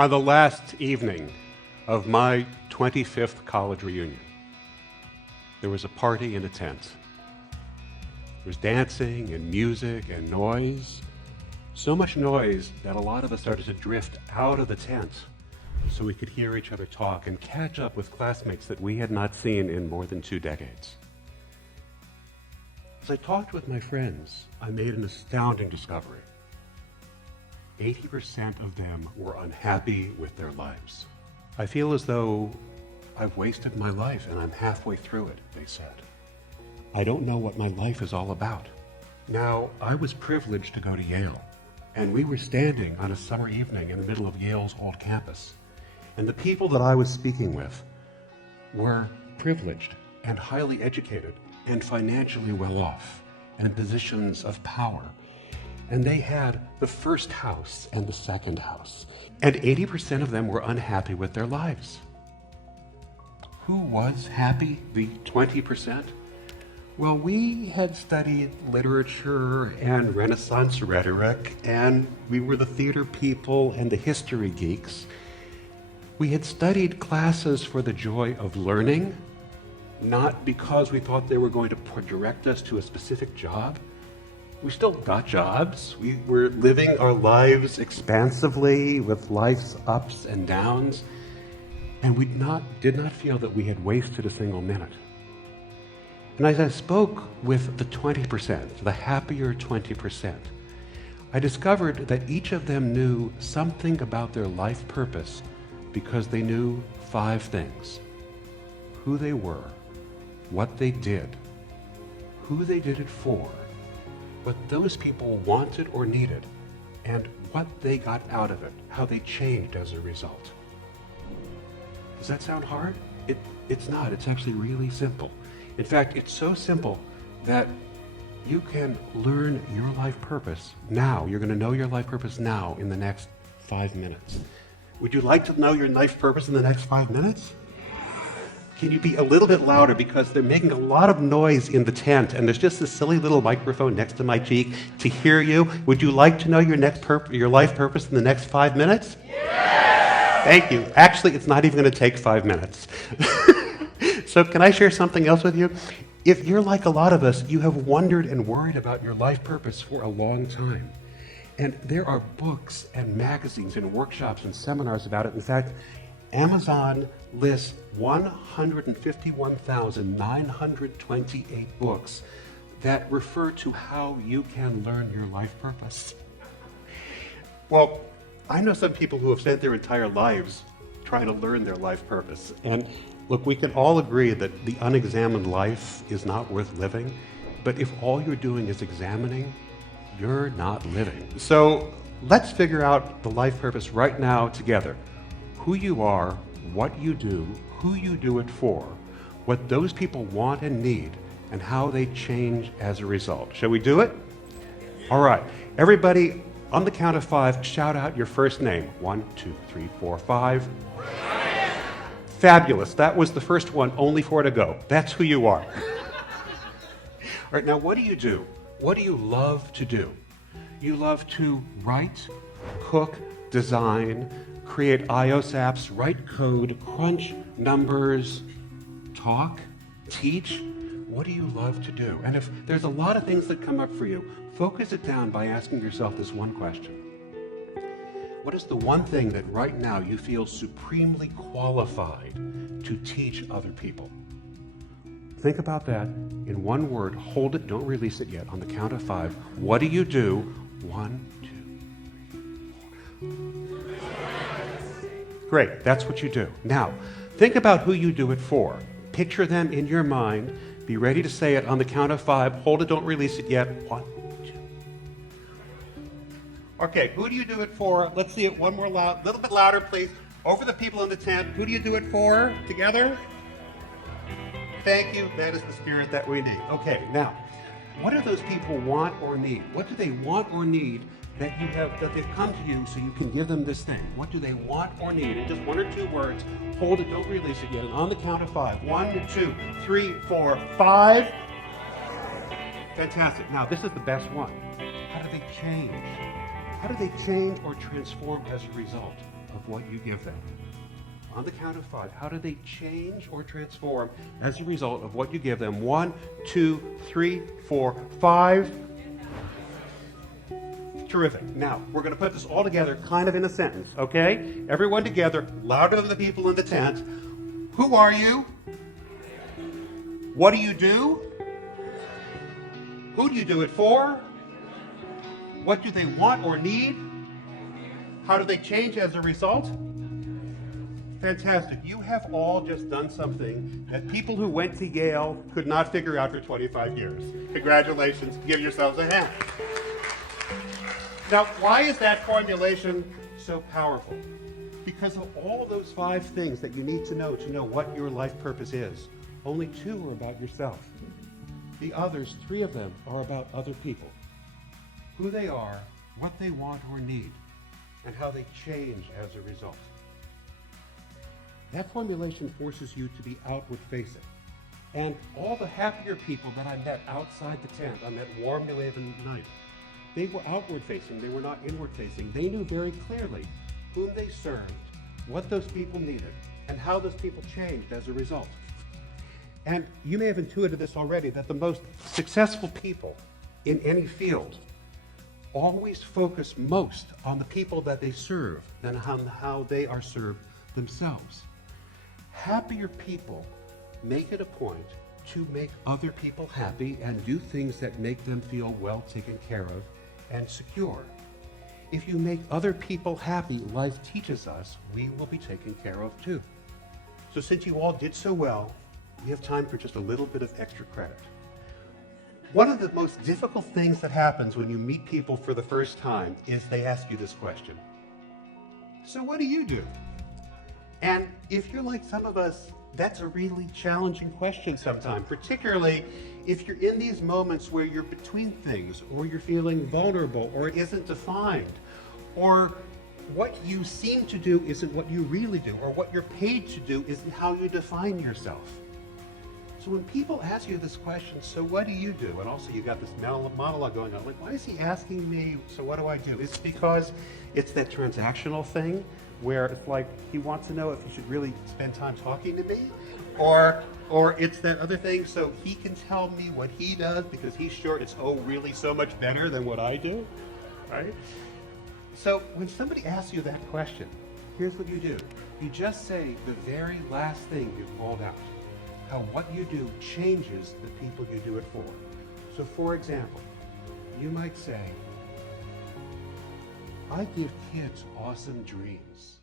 On the last evening of my 25th college reunion, there was a party in a tent. There was dancing and music and noise. So much noise that a lot of us started to drift out of the tent so we could hear each other talk and catch up with classmates that we had not seen in more than 2 decades. As I talked with my friends, I made an astounding discovery. 80% of them were unhappy with their lives. I feel as though I've wasted my life and I'm halfway through it, they said. I don't know what my life is all about. Now, I was privileged to go to Yale, and we were standing on a summer evening in the middle of Yale's old campus. And the people that I was speaking with were privileged and highly educated and financially well off and in positions of power. And they had the first house and the second house. And 80% of them were unhappy with their lives. Who was happy? The 20%? Well, we had studied literature and Renaissance rhetoric, and we were the theater people and the history geeks. We had studied classes for the joy of learning, not because we thought they were going to direct us to a specific job. We still got jobs. We were living our lives expansively with life's ups and downs, and we did not feel that we had wasted a single minute. And as I spoke with the 20%, the happier 20%, I discovered that each of them knew something about their life purpose because they knew 5 things: who they were, what they did, who they did it for, what those people wanted or needed, and what they got out of it, how they changed as a result. Does that sound hard? It's not. It's actually really simple. In fact, it's so simple that you can learn your life purpose now. You're going to know your life purpose now in the next 5 minutes. Would you like to know your life purpose in the next 5 minutes? Can you be a little bit louder, because they're making a lot of noise in the tent and there's just this silly little microphone next to my cheek to hear you. Would you like to know your life purpose in the next 5 minutes? Yes! Thank you. Actually, it's not even going to take 5 minutes. So can I share something else with you? If you're like a lot of us, you have wondered and worried about your life purpose for a long time. And there are books and magazines and workshops and seminars about it. In fact, Amazon lists 151,928 books that refer to how you can learn your life purpose. Well, I know some people who have spent their entire lives trying to learn their life purpose. And look, we can all agree that the unexamined life is not worth living, but if all you're doing is examining, you're not living. So let's figure out the life purpose right now together. Who you are, what you do, who you do it for, what those people want and need, and how they change as a result. Shall we do it? All right. Everybody, on the count of 5, shout out your first name. 1, 2, 3, 4, 5. Fabulous. That was the first one, only 4 to go. That's who you are. All right, now what do you do? What do you love to do? You love to write, cook, design, create iOS apps, write code, crunch numbers, talk, teach. What do you love to do? And if there's a lot of things that come up for you, focus it down by asking yourself this one question. What is the one thing that right now you feel supremely qualified to teach other people? Think about that in one word. Hold it, don't release it yet. On the count of 5, what do you do? 1, 2, 3, 4. Great, that's what you do. Now, think about who you do it for. Picture them in your mind. Be ready to say it on the count of 5. Hold it, don't release it yet. 1, 2. Okay, who do you do it for? Let's see it one more loud, little bit louder, please. Over the people in the tent. Who do you do it for? Together? Thank you. That is the spirit that we need. Okay, now, what do those people want or need? What do they want or need that they've come to you so you can give them this thing? What do they want or need? In just 1 or 2 words. Hold it, don't release it yet. And on the count of 5. 1, 2, 3, 4, 5. Fantastic. Now, this is the best one. How do they change? How do they change or transform as a result? of what you give them? On the count of 5, how do they change or transform as a result of what you give them? 1, 2, 3, 4, 5. Terrific. Now, we're going to put this all together kind of in a sentence, okay? Everyone together, louder than the people in the tent. Who are you? What do you do? Who do you do it for? What do they want or need? How do they change as a result? Fantastic. You have all just done something that people who went to Yale could not figure out for 25 years. Congratulations. Give yourselves a hand. Now, why is that formulation so powerful? Because of all those 5 things that you need to know what your life purpose is, only 2 are about yourself. The others, 3 of them, are about other people. Who they are, what they want or need, and how they change as a result. That formulation forces you to be outward facing. And all the happier people that I met outside the tent on that warm New Haven night, they were outward facing, they were not inward facing. They knew very clearly whom they served, what those people needed, and how those people changed as a result. And you may have intuited this already, that the most successful people in any field always focus most on the people that they serve than on how they are served themselves. Happier people make it a point to make other people happy and do things that make them feel well taken care of and secure. If you make other people happy, life teaches us we will be taken care of too. So since you all did so well, we have time for just a little bit of extra credit. One of the most difficult things that happens when you meet people for the first time is they ask you this question. So what do you do? And if you're like some of us, that's a really challenging question sometimes, particularly if you're in these moments where you're between things, or you're feeling vulnerable, or it isn't defined, or what you seem to do isn't what you really do, or what you're paid to do isn't how you define yourself. So when people ask you this question, so what do you do? And also you got this monologue going on, like, why is he asking me, so what do I do? It's because it's that transactional thing where it's like he wants to know if he should really spend time talking to me, or it's that other thing so he can tell me what he does because he's sure it's really so much better than what I do, right? So when somebody asks you that question, here's what you do. You just say the very last thing you called out, how what you do changes the people you do it for. So for example, you might say, I give kids awesome dreams.